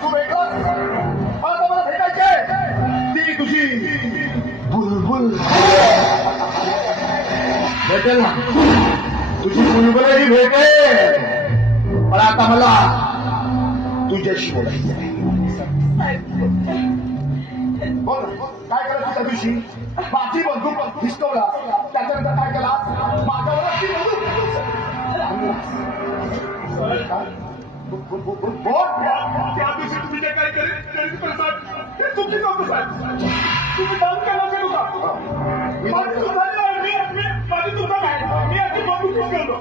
तू भेटलास मला तर मला भेटायचंय ती तुझी बुलबुल भेटेल ना तुझी बुलबुलही भेटेल पण आता मला तुझ्याशी बोलायचं आहे बोल काय केलं तू त्या दिवशी माझी बंदूक हिसकवला त्याच्यानंतर काय केला माझ्यावर ती बंदूक त्या दिवशी तुम्ही जे काही करीत ते तुमची नव्हतं साहेब तुम्ही डाऊन केला असेल होता माझी चुका नाही मी आधी बंदूक केलो